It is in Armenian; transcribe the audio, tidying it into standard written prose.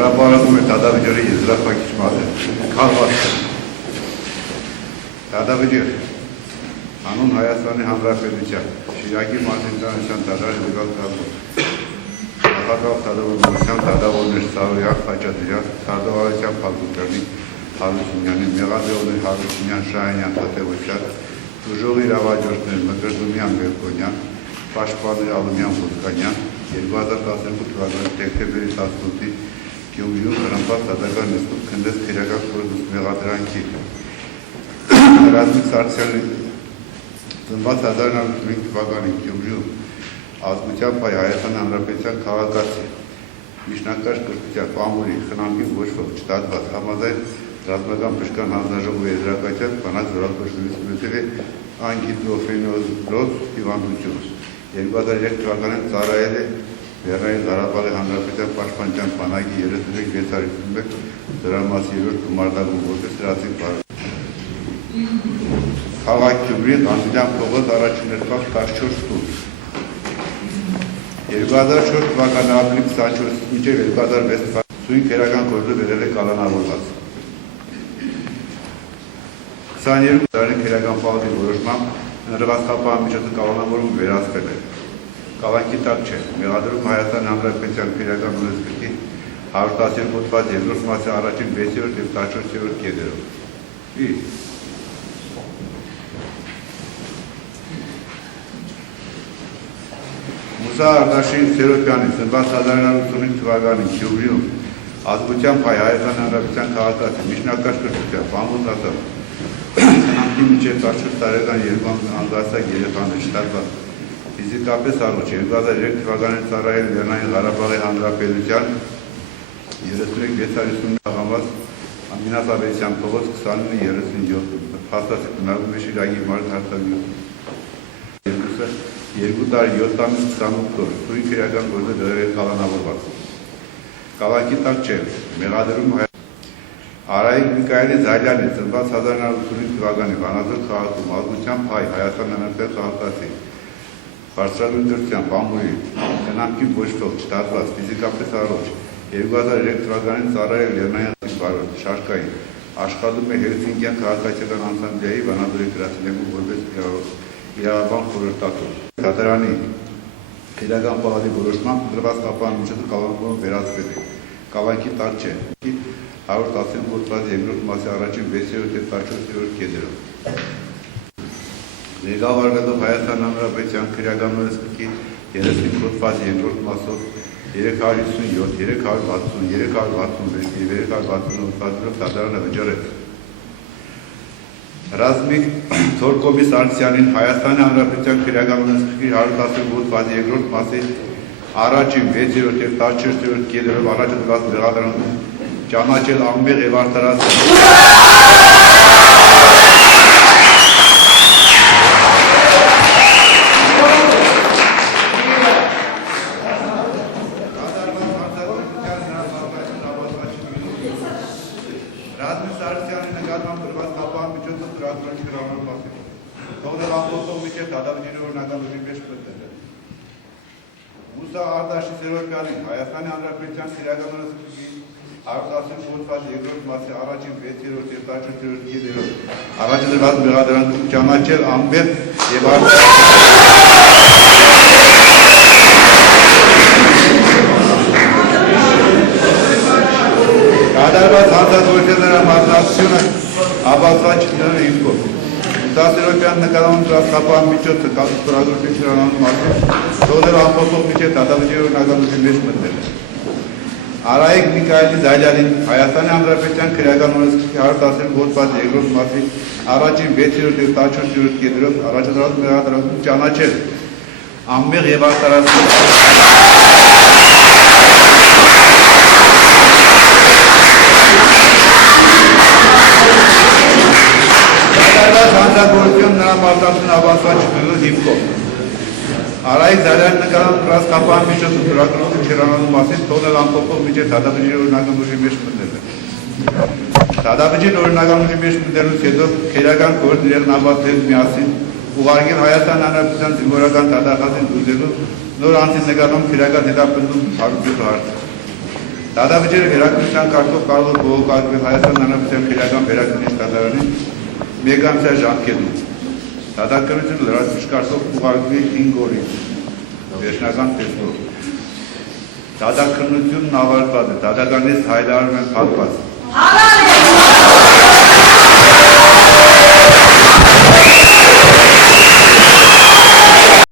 հրապարակում է Դադավիճերի եզրափակիչ մատը, քաղվածքը։ Դադավիճեր, անուն Հայաստանի Հանրապետության, Շիրակի Մարտիրոսյան դատարանի լեգալ կազմով, նախագահ Թադավորության դատավորներ Սարոյան, Խաչատրյան, Սարդողարության Փակուկյանի, Հարությունյանի, Մեղադրողներ Հարությունյան, Շահյանյան, Թադևոսյան, Դուժողի իրավաճորձներ Մկրտումյան, Բերկոնյան, Պաշտպաններ Ալումյան, Ոսկանյան, 2012 թվականի դեկտեմբերի 18-ի Գյումրիում հրամված դատական նիստում քննեց քրեական կորուստի մեղադրանքի Ռազմիկ Սարգսյանի ծնված 1985 թվականին Գյումրիում ազգությամբ հայ Հայաստանի Հանրապետության քաղաքացի միջնակարգ կրթության պամուրի խնամքի ոչ ոք չդատված համաձայն ռազմական բժշկական հանձնաժողովի եզրակացության բանակ զորակոչությունից մյուսի անգիտրոֆենոզրոզ հիվանդություն 2003 թվականին ծառայել է Լեռնային Ղարաբաղի Հանրապետության պաշտպանության բանակի 33-651 դրամասի 3 գումարտակում որպես հրացիկ բարդ Խաղաղ Գյումրի Ղանջյան փողոց առաջին ներկայ 14 տուն 2004 թվականի ապրիլի 24-ից մինչև 2006 թվականի սույն քերական գործը վերել է կալանավորված 22 տարի քերական պահի որոշմամբ Հնարվածքապահ միջոցը կալանավորում վերացվել է։ Կալանքի տակ չէ, մեղադրում Հայաստանի Հանրապետության քրեական օրենսգրքի 112 հոդված երկրորդ մասի առաջին 6-րդ և 14-րդ կետերով։ Մուսա Արտաշին Սերոպյանի ծնված 1985 թվականին Գյումրիում ազգությամբ հայ Հայաստանի Հանրապետության քաղաքացի միջնակարգ կրթության բանվորացավ Խնամքի մինչև 14 տարեկան երկու անձնասակ երեխաներ շտատված ֆիզիկապես առողջ 2003 թվականին ծառայել Լեռնային Ղարաբաղի Հանրապետության 33-650 աղամաս Ամինասաբեդյան փողոց 29-37 փաստացի բնակվում է Շիրակի մարտ հարտավյուր 2 տարի 7 ամիս 28 օր սույն քրեական գործը դրվել կալանավորված Կալանքի տակ չէ մեղադրում Արայիկ Միքայելի Զայլյանի ծնված 1985 թվականի Վանաձոր քաղաքում ազգությամբ հայ Հայաստանի Հանրապետության քաղաքացի բարձրագույն կրթության պամուրի խնամքի ոչ ոք չդատված ֆիզիկապես առողջ 2003 թվականին ծառայել Լեռնային բարոն Շարքային աշխատում է Հելսինկյան քաղաքացիական անսամբլեայի Վանաձորի գրասենյակում որպես իրավաբան խորհրդատու դատարանի քրեական պահի որոշմամբ Հնարվածքապահ միջոցը կալանավորում վերացվել է կալանքի տակ չէ 115 հոդված երկրորդ մասի առաջին 6-րդ և 14-րդ կետերով Ղեկավարելով Հայաստանի Հանրապետության քրեական օրենսգրքի 35 հոդված երկրորդ մասով 357, 360, 366 և 360 հոդվածներով դատարանը վճռեց Ռազմիկ Թորկոբի Սարգսյանին Հայաստանի Հանրապետության քրեական օրենսգրքի 115 հոդված երկրորդ մասի առաջին 6-րդ և 14-րդ կետերով առաջադրված մեղադրանքով ճանաչել անմեղ և արդարացնել Ռազմիկ Սարգսյանի նկատմամբ տրված կապահ միջոցով դրակոնի հրամանով մասին թողնել ամբողջով միջև դատավճիռի օրինական ուժի մեջ մտնել Մուսա Արտաշի Սերոպյանին Հայաստանի Հանրապետության քրեական օրենսգրքի 115 հոդված երկրորդ մասի առաջին 6-րդ և 14-րդ կետերով առաջադրված մեղադրանքով ճանաչել անմեղ և կատարված հանձնաժողովի նրա մասնակցությունը ապացված չդրել հիմքով Մուսա Սերոպյանի նկատմամբ տրված կապահ միջոցը կազմակերպության հրամանով մասին թողնել ամբողջով միջև դատավճիռի օրինական ուժի մեջ մտնել Արայիկ Միքայելի Զայլյանին Հայաստանի Հանրապետության քրեական օրենսգրքի 115 հոդված երկրորդ մասի առաջին 6-րդ և 14-րդ կետերով առաջադրված մեղադրանքով ճանաչել անմեղ և արդարացնել Կատարված հանձնաժողովի նրա մասնակցությունը ապացված չդնելու հիմքով Արայիկ Զայլյանի նկատմամբ տրված կապահ միջոցով դրակոնի հրամանով մասին թողնել ամբողջով միջև դատավճիռի օրինական ուժի մեջ մտնել Դատավճիռի օրինական ուժի մեջ մտնելուց հետո քրեական գործ իրեն ապացուցել միասին ուղարկել Հայաստանի Հանրապետության զինվորական դատախազին դուրսելու նոր անձի նկատմամբ քրեական հետապնդում հարուցելու հարցը Դատավճիռը վերակնության կարգով կարող է բողոքարկվել Հայաստան Հանրապետության քրեական վերակնության դատարանին մեկ ամսյա ժամկետում։ Դատակրությունը լրացուցիչ կարգով ուղարկվի 5 օրից վերջնական տեսքով։ Դատաքննությունն ավարտված է, դատականից հայտարարում են փակված։